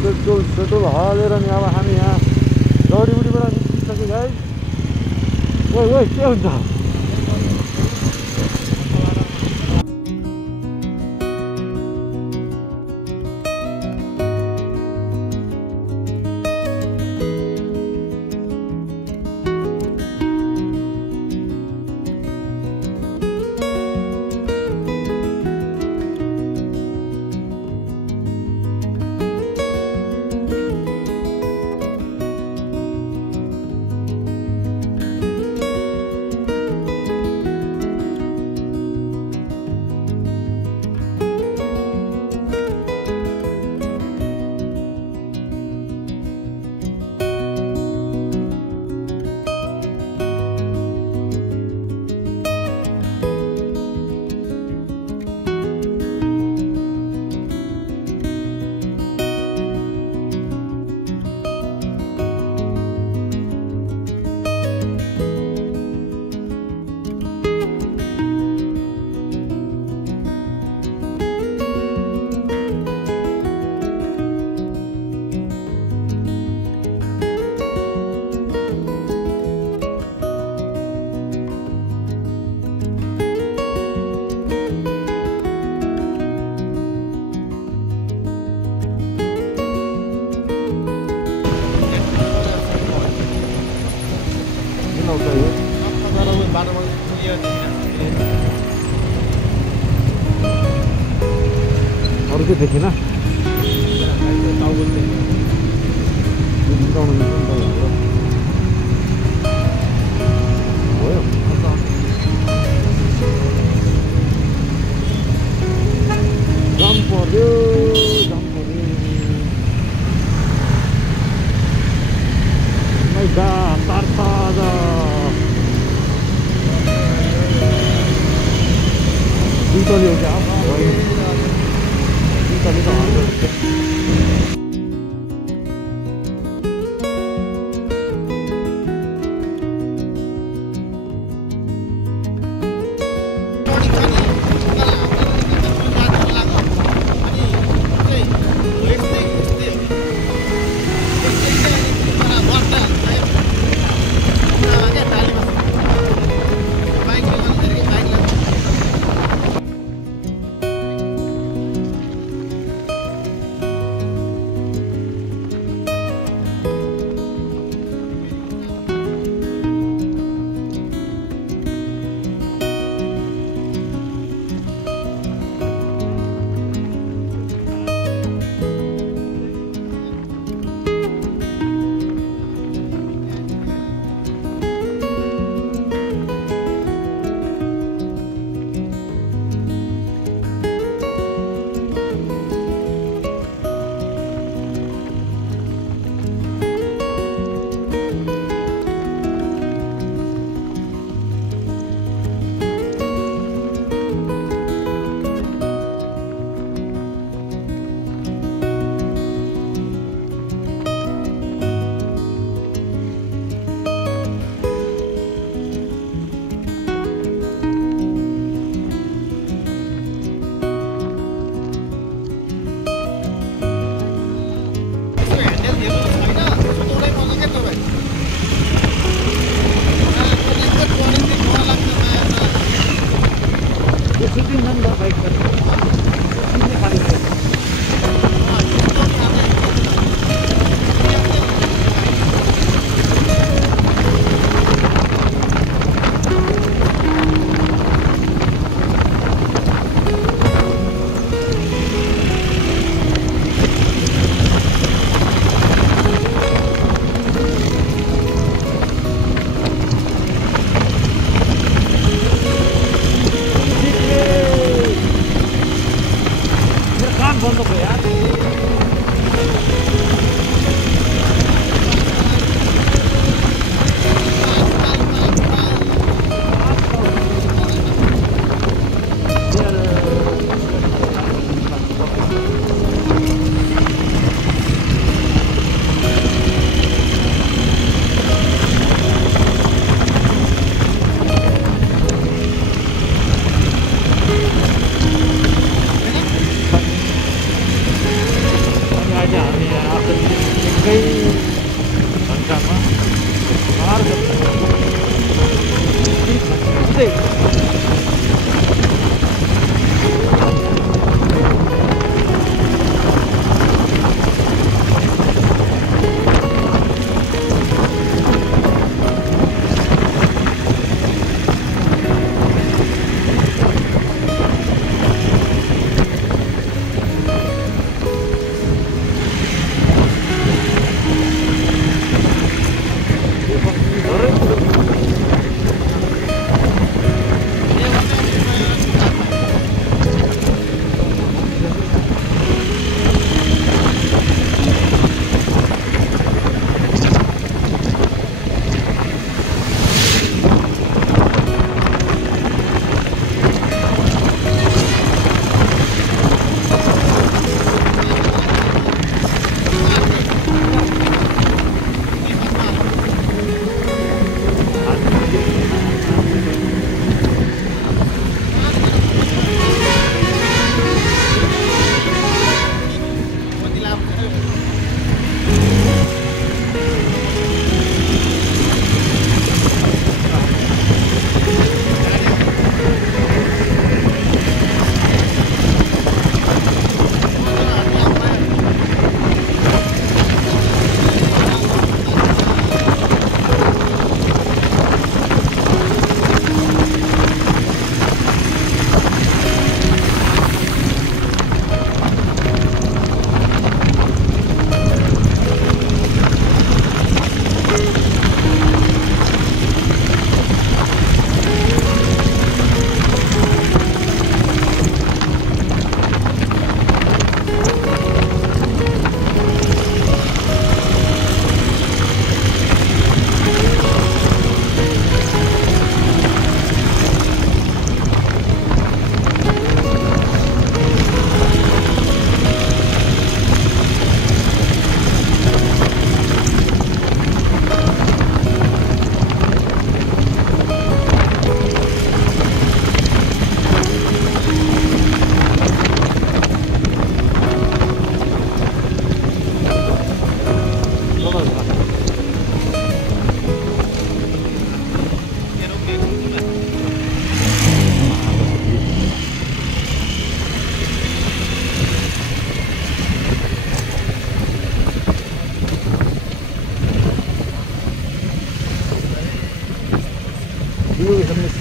Petrol हालेर नि अब हामी यहाँ जडीबुटीबाट निस्किसक्यो गाइस। ओइ के हुन्छ? अरू चाहिँ देखिन जाम पर्यो दुईतली हो क्या दुईतली त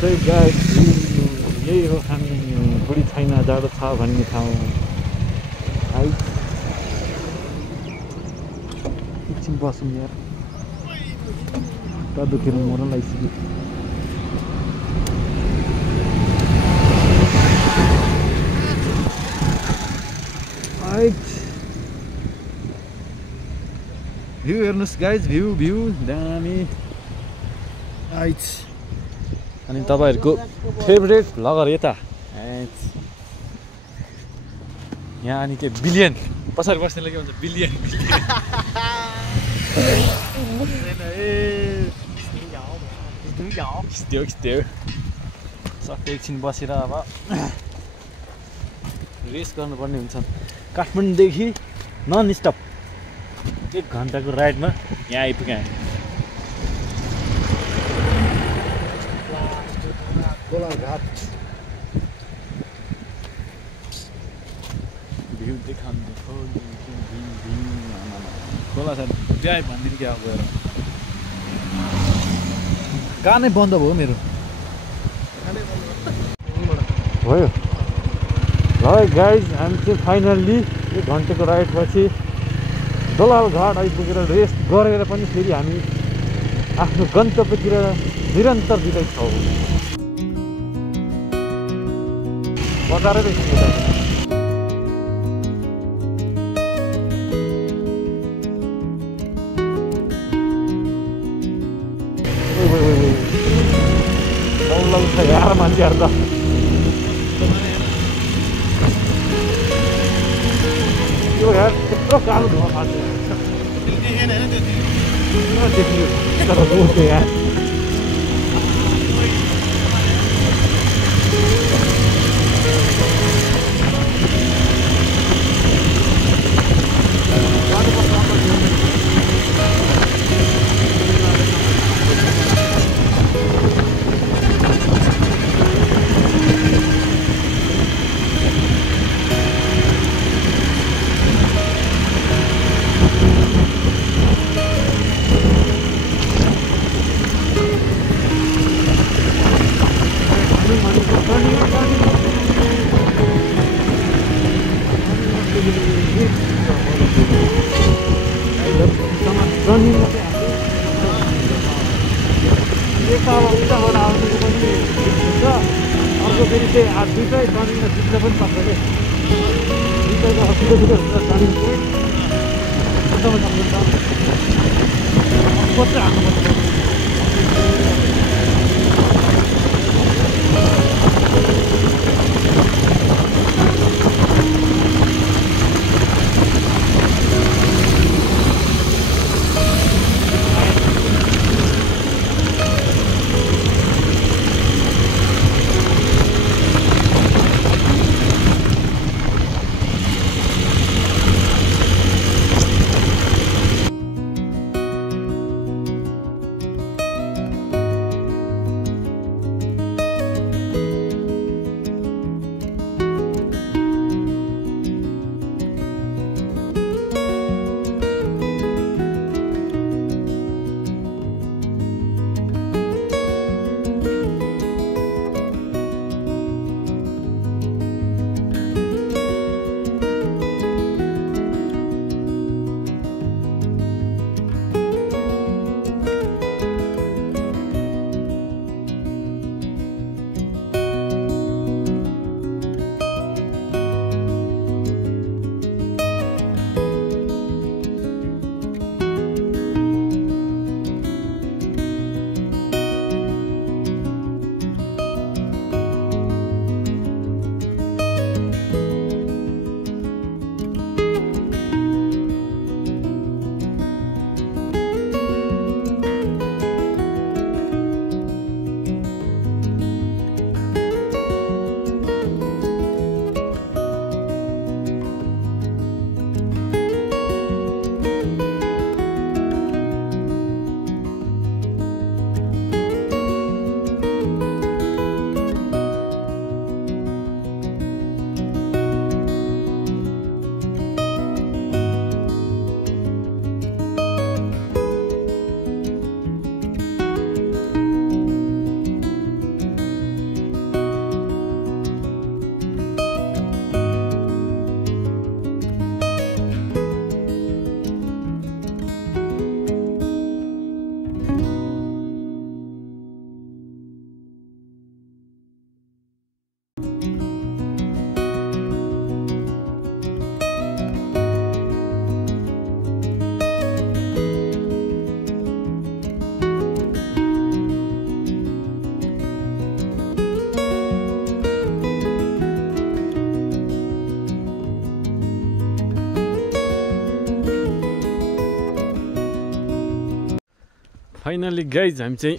चाहिँ गाइस यही हो हामी बुढी छैन जाडो छ भन्ने ठाउँ है। एकछिन बसौँ यार, खुट्टा दुखेर मर्न लागिसक्यो। भ्यू हेर्नुहोस् गाइज, भ्यू दामी। अनि तपाईँहरूको फेभरेट भ्लगर यता यहाँ। अनि त्यो बिलियन पछाडि बस्नेले के भन्छ, बिलियन सक्यो। एकछिन बसेर अब रेस्ट गर्नुपर्ने हुन्छ। काठमाडौँदेखि नन स्टप 1 घन्टाको राइडमा यहाँ आइपुग्यौँ। गोलाघाट भ्यू देखाउनु खोला छ बिहा भनिदिनु क्या गएर। कानै बन्द भयो मेरो भयो। ल गाइज हामी चाहिँ फाइनल्ली 1 घन्टाको राइडपछि गोलाघाट आइपुगेर रेस्ट गरेर पनि फेरि हामी आफ्नो गन्तव्यतिर निरन्तर दिँदैछौँ। बजारै रहेछ यार मान्छेहरू त। त्यत्रो कालो धुवा फाल्छ यार। अर्को फेरि चाहिँ दुइटै टर्निङमा जित्न पनि सक्छ कि दुइटैको छिटो छिटो टर्निङ चाहिँ हाल्नुपर्छ। फाइनली गाइज हामी चाहिँ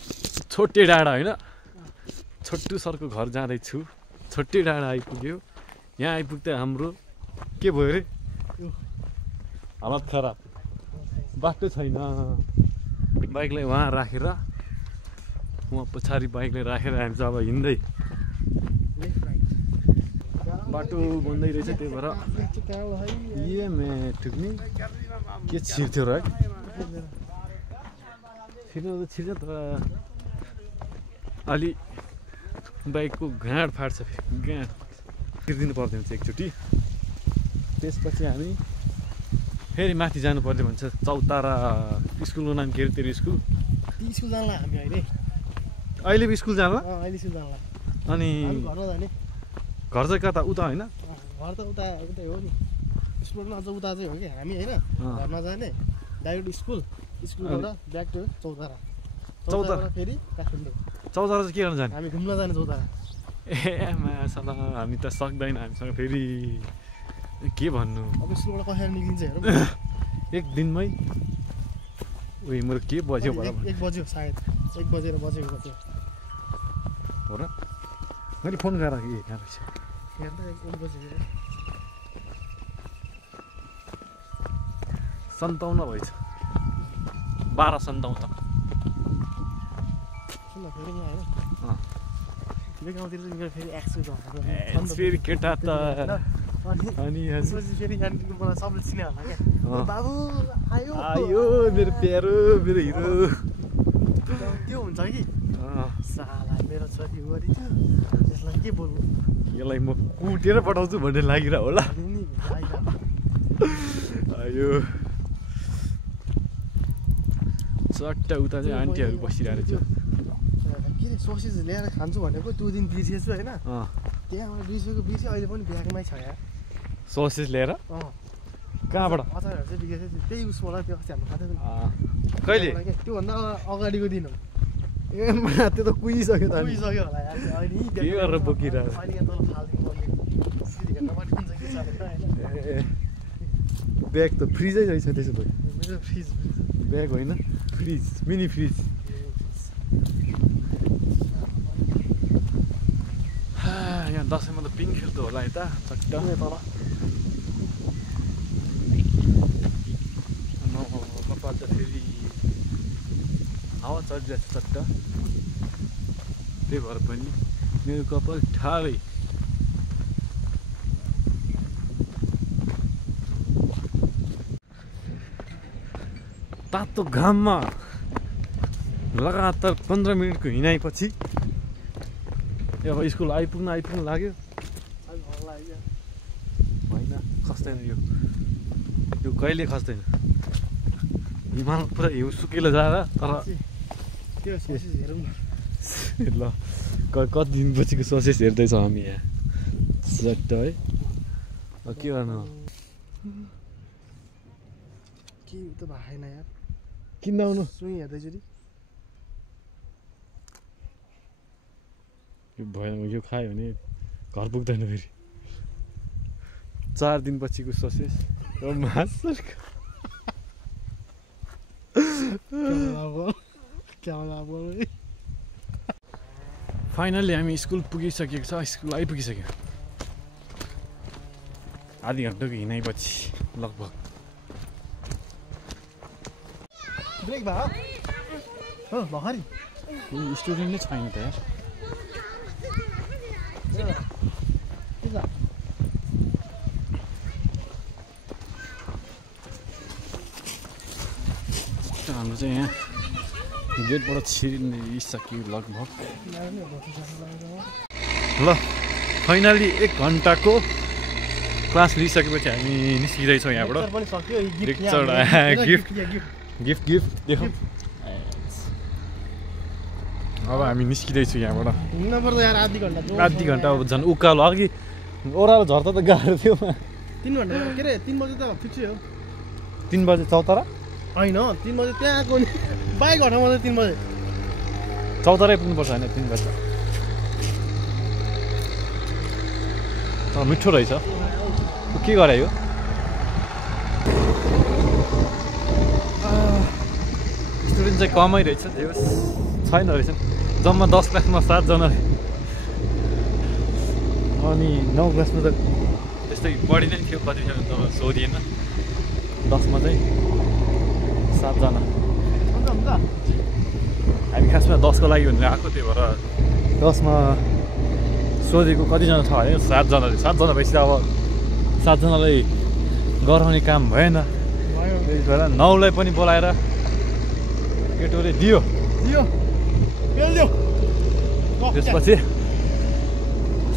छोटे डाँडा होइन छोटु सरको घर जाँदैछु छोटे डाँडा आइपुग्यो यहाँ आइपुग्दा हाम्रो के भयो अरे हालत खराब बाटो छैन बाइकलाई वहाँ राखेर वहाँ पछाडि बाइकलाई राखेर हामी चाहिँ अब हिँड्दै बाटो बन्दै रहेछ त्यही भएर ये मैं ठुक्ने के छिर्थ्यो र छिर्नु त छिर्छ तर अलि बाइकको गाँड फाट्छ गाँड तिर्दिनु पर्ने हुन्छ एकचोटि त्यसपछि हामी फेरि माथि जानुपर्ने भन्छ चौतारा स्कुलको नाम के अरे तेरो स्कुल स्कुल जान्ला हामी अहिले स्कुल जान्ला अहिले स्कुल जान्ला अनि घरमा जाने घर चाहिँ कता उता होइन घर त उता उतै हो नि स्कुलमा अझ उता चाहिँ हो कि हामी होइन घर नजाने डाइरेक्ट स्कुलबाट ब्याक टु चौतारा चौतारा फेरि काठमाडौँ चौतारा चाहिँ के गर्न जाने हामी घुम्न जाने चौतारा ए मासला हामी त सक्दैन हामीसँग फेरि के भन्नु अब स्कुलबाट कसरी निक्लिन्छ हेरौँ एक दिनमै उयो मेरो के बज्यो होला एक बज्यो सायद 1 बजेर बजेको थियो हो र मैले फोन गरेर के कहाँ रहेछ हेर्दा 1 बजेको 57 भएछ 12:57 सुन फेरि यहाँ हेर बेगाउँतिर चाहिँ फेरि एक्सको छ फेरि केटा त अनि फेरि यहाँनिर मलाई सबले चिने होला क्या बाबु आयो आयो मेरो प्यारो मेरो हिरो त्यो हुन्छ कि साला मेरो छोरी गरी थियो यसलाई के बोल्नु यसलाई म कुटेर पठाउँछु भन्ने लागिरह होला आयो चट्ट उता चाहिँ आन्टीहरू बसिरहेको छ के अरे सोसेज ल्याएर खान्छु भनेको त्यो दिन बिर्सेछु होइन त्यहाँबाट बिर्सेको अहिले पनि ब्यागमै छ यहाँ ससेज लिएर कहाँबाट अचारहरू चाहिँ बिर्सेछु त्यही उसबाट त्यो अस्ति हाम्रो खाँदै कहिले त्योभन्दा अगाडिको दिन हो ए त्यो त कुहिसक्यो त कुहिसक्यो होला अहिले के गरेर बोकिरहेको ब्याग त फ्रिजै रहेछ त्यसो भए फ्रिज ब्याग होइन फ्रिज मिनी फ्रिज यहाँ दसैँमा त पिङ खेल्दो होला यता चट्ट तल कपाल त फेरि हावा चलिरहेको छ चट्ट त्यही भएर पनि मेरो कपाल ठाडै तातो घाममा लगातार 15 मिनटको हिँडाइपछि अब स्कुल आइपुग्न लाग्यो होइन खस्दैन यो कहिले खस्दैन हिमाल पुरा हिउँ सुकेर जाँदा तर ल कति दिनपछिको ससेस हेर्दैछौँ हामी यहाँ चट्ट है के गर्नु के त भएन यार किन आउनु सुई हेर्दैछु नि यो खायो भने घर पुग्दैन फेरि 4 दिनपछिको ससेस फाइनल्ली हामी स्कुल पुगिसकेको छ स्कुल आइपुगिसक्यो आधी घन्टाको हिँडाइपछि लगभग ब्रेक भयो हो भर्खरै स्टुडेन्ट नै छैन त हाम्रो चाहिँ यहाँ गेटबाट छिरिसक्यो लगभग ल फाइनली 1 घन्टाको क्लास लिइसकेपछि हामी निस्किँदैछौँ यहाँबाट गिफ्ट देखौँ अब हामी निस्किँदैछौँ यहाँबाट आधी घन्टा अब झन् उकालो अघि ओह्रालो झर्दा त गाह्रो थियो 3 घन्टा के अरे 3 बजे त फिक्सै हो 3 बजे चौतारा होइन 3 बजे त्यहाँको नि बाइक हटाउँदा 3 बजे चौतारै पुग्नुपर्छ होइन 3 बजे मिठो रहेछ के गरायो स्टुडेन्ट चाहिँ कमै रहेछ जे होस् छैन रहेछ जम्मा 10 क्लासमा 7 जना अनि 9 क्लासमा त त्यस्तै बढी नै थियो कति सोधिएन 10 मा चाहिँ 7 जना हामी खासमा 10 को लागि भनेर आएको त्यो भएर 10 मा सोधेको कतिजना छ भने 7 जना 7 जना भएपछि अब 7 जनालाई गराउने काम भएन त्यही भएर 9 लाई पनि बोलाएर केटोले दियो त्यसपछि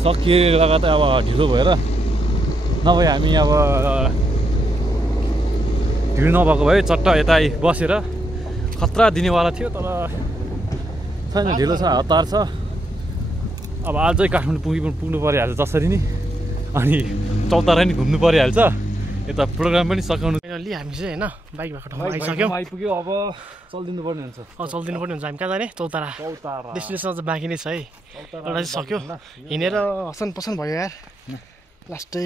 सकिए लगातार अब ढिलो भएर नभए हामी अब भिड नभएको भए चट्ट यता बसेर खतरा दिनेवाला थियो तर छैन ढिलो छ हतार छ अब आज चाहिँ काठमाडौँ पुग्नु परिहाल्छ जसरी नि अनि चौतारा नि घुम्नु परिहाल्छ यता प्रोग्राम पनि सकाउनु फाइनली हामी चाहिँ होइन बाइक भएको ठाउँमा आइसक्यौँ आइपुग्यो अब चल्दिनु पर्ने हुन्छ चल्दिनु पर्ने हुन्छ हामी कहाँ जाने चौतारा डेस्टिनेसन चाहिँ बाँकी नै छ है एउटा चाहिँ सक्यो हिँडेर हसन पसन भयो यार लास्टै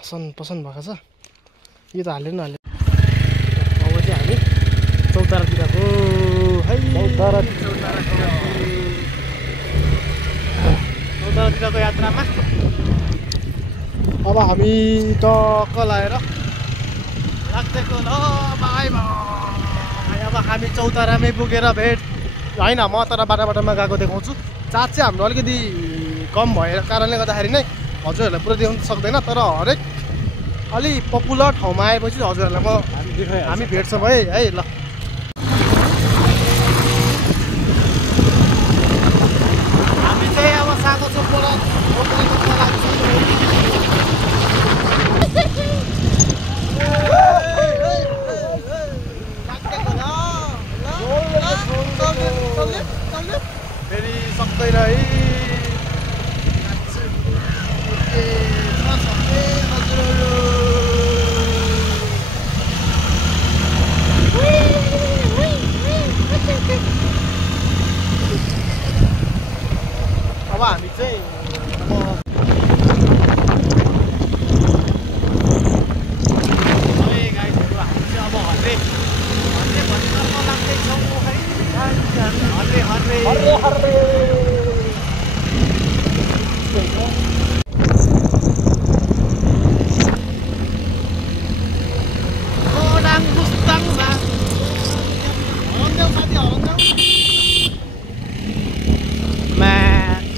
हसन पसन भएको छ यो त हाल्यो अब चाहिँ हामी चौतारातिरको है चौतारातिरको यात्रामा अब हामी टक्क लाएर लाग्दैको ल बाई अब हामी चौतारामै पुगेर भेट होइन म तर बाटामा गएको देखाउँछु चार्ज चाहिँ हाम्रो अलिकति कम भएर कारणले गर्दाखेरि नै हजुरहरूलाई पुरा देखाउनु सक्दैन तर हरेक अलि पपुलर ठाउँमा आएपछि हजुरहरूलाई हामी भेट्छौँ है ल हामी चाहिँ अब साको चोकबाट फेरि सक्दैन है अब हामी चाहिँ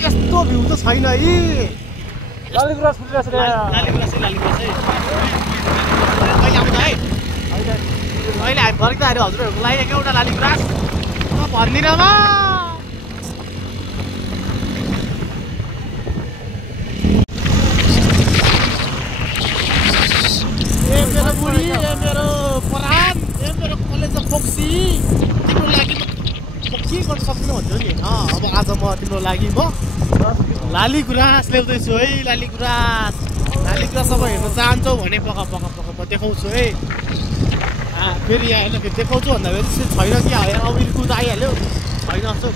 यस्तो भ्यू त छैन है लालीगुराँस फुलिरहेछ रे लालीगुराँस है कहिले आउँछ है अहिले हामी फर्किँदाखेरि हजुरहरूको लागि एउटा लालीगुराँस भन्दिनँ म ए मेरो बुढी ए मेरो परान ए मेरो कलेजको फोक्सी तिम्रो लागि म के गर्न सक्दिनँ भन्छु नि अब आज म तिम्रो लागि म लालीगुराँस ल्याउँदैछु है लालीगुराँस अब हेर्न चाहन्छौ भने पक देखाउँछु है फेरि यहाँ होइन फेरि देखाउँछु भन्दा फेरि छैन कि अब इल्कु त आइहाल्यो छैन जस्तो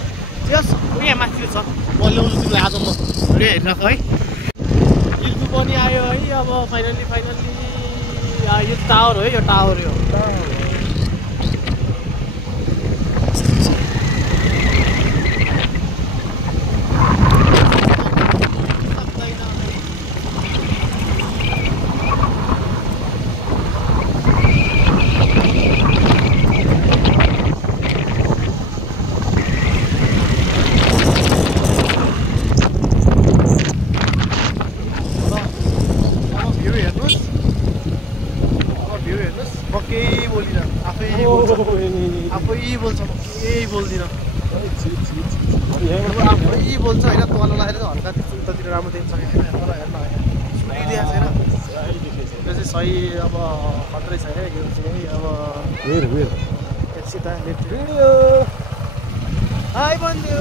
त्यस यहाँ माथि छ म ल्याउँछु तिमीलाई आज म भिडियो हेरिरहेको है इल्कु पनि आयो है अब फाइनल्ली यो टावर हो है यो टावर हो आफै बोल्छ केही बोल्दिनँ आफै बोल्छ होइन तल लगाएर चाहिँ हल्का उतातिर राम्रो देख्न सकेको छैन तर हेर्न सुनिदिएको छैन त्यो चाहिँ सही अब खत्रै छैन यो चाहिँ अब एकछिन त भिडियो हाई बन्धु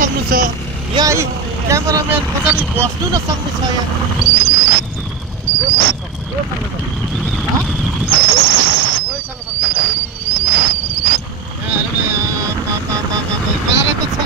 सक्नुहुन्छ यहाँ क्यामेराम्यान मजाले बस्नु न सक्ने छ यहाँ मारेको छ मारेको छ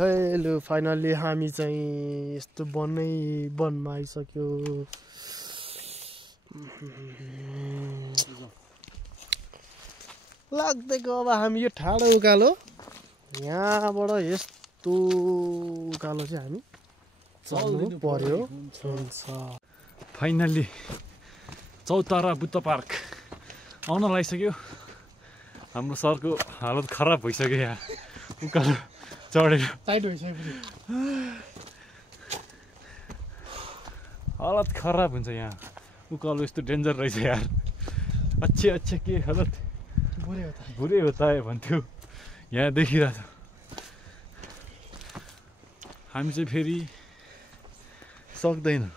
है फाइनली हामी चाहिँ यस्तो वनमा आइसक्यो लाग्दैको अब हामी यो ठाडो उकालो यहाँबाट यस्तो उकालो चाहिँ हामी चल्नु पर्यो हुन्छ फाइनल्ली चौतारा बुद्ध पार्क आउन लागिसक्यो हाम्रो सरको हालत खराब भइसक्यो यहाँ उकालो चढेर टाइट भइसक्यो हालत खराब हुन्छ यहाँ उकालो यस्तो डेन्जर रहेछ यार अच्छे के हालत बुरे होता है भन्थ्यो यहाँ देखिरहेछ हामी चाहिँ फेरि सक्दैन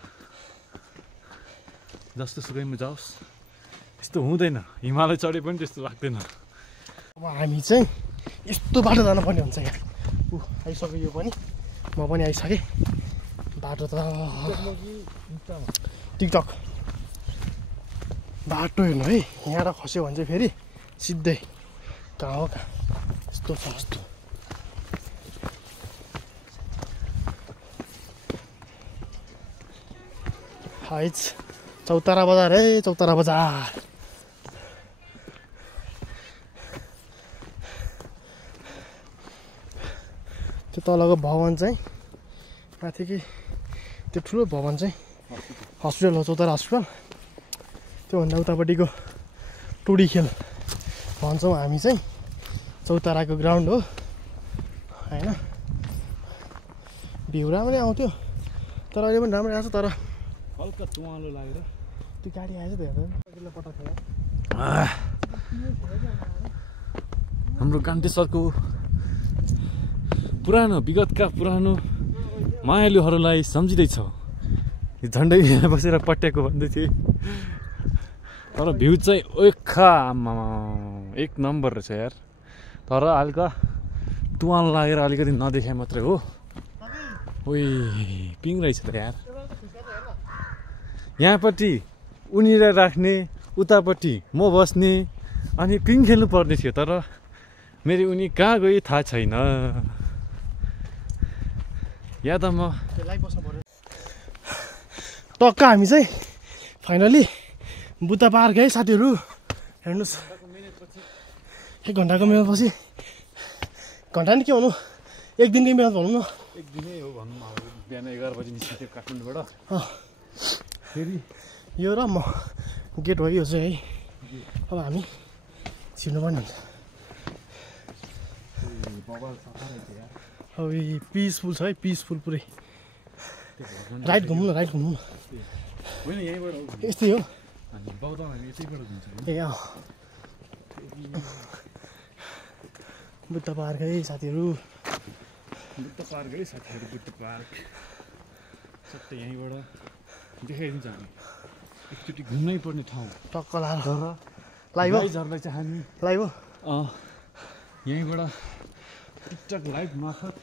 जस्तो सुकैमा जाओस् यस्तो हुँदैन हिमालय चढे पनि त्यस्तो लाग्दैन अब हामी चाहिँ यस्तो बाटो जानुपर्ने हुन्छ यहाँ आइसक्यो यो पनि म पनि आइसकेँ बाटो त टिकटक बाटो हेर्नु है यहाँबाट खस्यो भने चाहिँ फेरि सिधै कहाँ हो कहाँ यस्तो छ यस्तो हाइज चौतारा बजार है चौतारा बजार त्यो तलको भवन चाहिँ माथिकै त्यो ठुलो भवन चाहिँ हस्पिटल हो चौतारा हस्पिटल त्योभन्दा उतापट्टिको टुडी खेल भन्छौँ हामी चाहिँ चौताराको ग्राउन्ड हो होइन भ्यू राम्रै आउँथ्यो तर अहिले पनि राम्रै आएको छ तर हल्का तुवालो लागेर त्यो गाडी आएछ त हेर्दैन पटाएको हाम्रो कान्तेश्वरको पुरानो विगतका पुरानो मायालुहरूलाई सम्झिँदैछौ झन्डै यहाँ बसेर पट्याएको भन्दै थिएँ तर भ्यू चाहिँ एक नम्बर रहेछ यार तर हल्का तुवाल लागेर अलिकति नदेखाए मात्रै हो ओइ पिङ रहेछ त यार यहाँपट्टि उनीर राख्ने उतापट्टि म बस्ने अनि पिङ खेल्नु पर्ने थियो तर मेरो उनी कहाँ गयो थाहा छैन या त म टक्क हामी चाहिँ फाइनली बुद्ध पार्क है साथीहरू हेर्नुहोस् 1 घन्टाको मेहनतपछि घन्टा नि के भन्नु एक दिनकै मेहनत भनौँ न एक दिनै हो भनौँ अब बिहान 11 बजी निस्कियो काठमाडौँबाट फेरि यो र म गेट हो यो चाहिँ है अब हामी छिर्नु पर्ने हुन्छ अब पिसफुल छ है पिसफुल पुरै राइट घुम्नु न राइट घुम्नु न होइन यहीँबाट यस्तै हो अनि बौद्धमा हामी यतैबाट घुम्छौँ ए बुद्ध पार्क है साथीहरू बुद्ध पार्क है साथीहरू बुद्ध पार्क सट्टै यहीँबाट देखाइदिन्छ हामी एकचोटि घुम्नै पर्ने ठाउँ टक्क लाएर तर लाइभ हो गाइजहरूलाई चाहिँ हामी लाइभ हो यहीँबाट टिकटक लाइभ मार्फत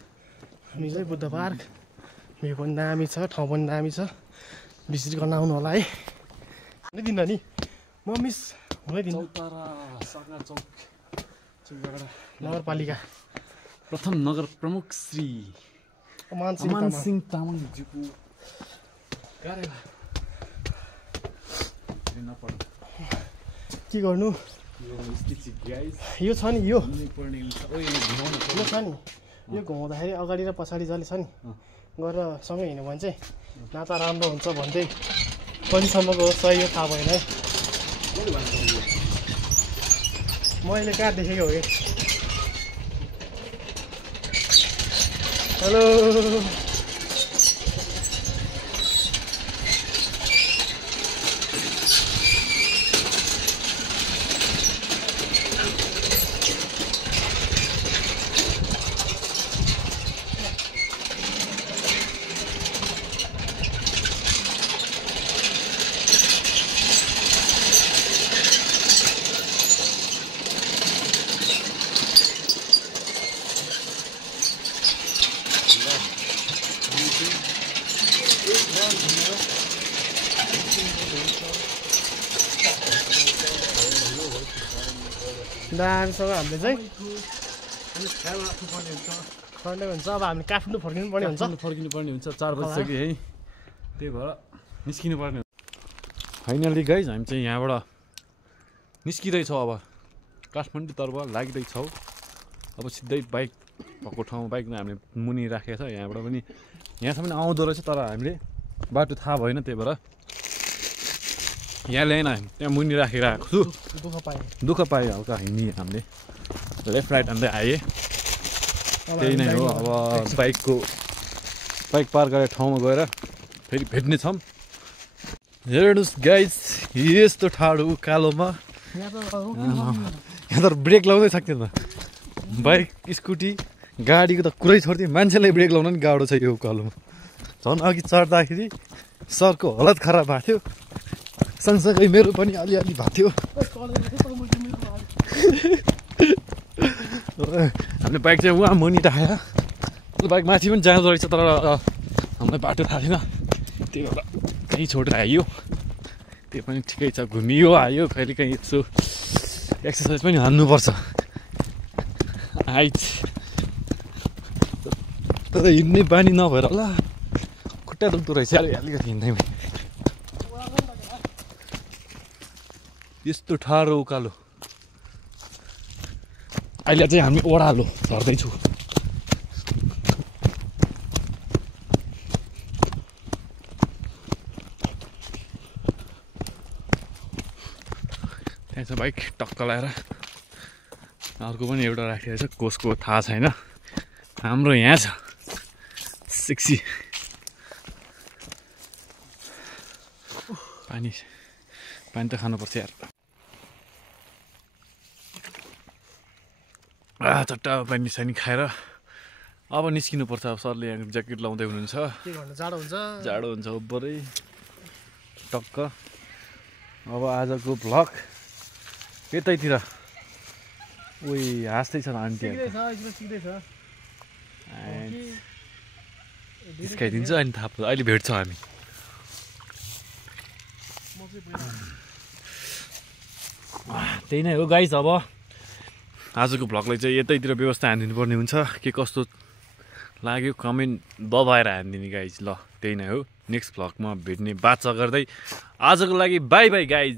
हामी चाहिँ बुद्ध पार्क भ्यू पनि दामी छ ठाउँ पनि दामी छ भिजिट गर्न आउनु होला है हुनै दिन्न नि म मिस हुनै दिन्न चौतारा सगा चौक नगरपालिका प्रथम नगर प्रमुख श्री अमान सिंह तामाङज्यूको के गर्नु यो छ नि यो छ नि यो घुमाउँदाखेरि अगाडि र पछाडि जसले छ नि गरेर सँगै हिँड्यो भने चाहिँ नाता राम्रो हुन्छ भन्दै कतिसम्मको हो सही हो थाहा भएन है मैले कहाँ देखेको हो कि हेलो दामीसँग हामीले चाहिँ सन्डे हुन्छ अब हामीले काठमाडौँ फर्किनु पर्ने हुन्छ फर्किनु पर्ने हुन्छ 4 बजिसक्यो है त्यही भएर निस्किनु पर्ने फाइनली गाइज हामी चाहिँ यहाँबाट निस्किँदैछौँ अब काठमाडौँतर्फ लागिँदैछौँ अब सिधै बाइक भएको ठाउँ बाइक हामीले मुनि राखेको छ यहाँबाट पनि यहाँसम्म आउँदो रहेछ तर हामीले बाटो थाहा भएन त्यही भएर यहाँ ल्याएन त्यहाँ मुनि राखेर आएको छु दुःख पाएँ हल्का हिँड्ने हामीले लेफ्ट राइट हान्दै आएँ त्यही नै हो अब बाइक पार्क गरेर ठाउँमा गएर फेरि भेट्नेछौँ हेर्नुहोस् गाइज यस्तो ठाडो कालोमा यहाँ त ब्रेक लाउँदै सक्थ्यो त बाइक स्कुटी गाडीको त कुरै छोड्थ्यो मान्छेलाई ब्रेक लाउन नि गाह्रो छ यो कालोमा झन् अघि चढ्दाखेरि सरको हालत खराब भएको थियो सँगसँगै मेरो पनि अलिअलि भएको थियो हामीले बाइक चाहिँ उहाँ मुनि राखेर बाइक माथि पनि जाँदो रहेछ तर हामीलाई बाटो थाहा थिएन त्यही भएर कहीँ छोडेर आइयो त्यो पनि ठिकै छ घुमियो आयो कहिले काहीँ यसो एक्सर्साइज पनि हान्नुपर्छ आइज तर हिँड्ने बानी नभएर होला खुट्टा दुख्दो रहेछ अलिकति हिँड्दैमा यस्तो ठाडो उकालो अहिले चाहिँ हामी ओह्रालो झर्दैछु त्यहाँ छ बाइक टक्क लगाएर अर्को पनि एउटा राखेको छ कसको थाहा छैन हाम्रो यहाँ छ सेक्सी पानी त खानुपर्छ यार चट्टा पानी सानी खाएर अब निस्किनुपर्छ अब सरले यहाँ ज्याकेट लाउँदै हुनुहुन्छ जाडो हुन्छ उब्बरै टक्क अब आजको भ्लग यतैतिर उही हाँस्दैछ आन्टीहरू हिस्काइदिन्छ अनि थाहा पाउँछ अहिले भेट्छौँ हामी त्यही नै हो गाइस अब आजको भ्लगलाई चाहिँ यतैतिर व्यवस्था हानिदिनु पर्ने हुन्छ के कस्तो लाग्यो कमेन्ट दबाएर हानिदिने गाइज ल त्यही नै हो नेक्स्ट भ्लगमा भेट्ने बाचा गर्दै आजको लागि बाई बाई गाइज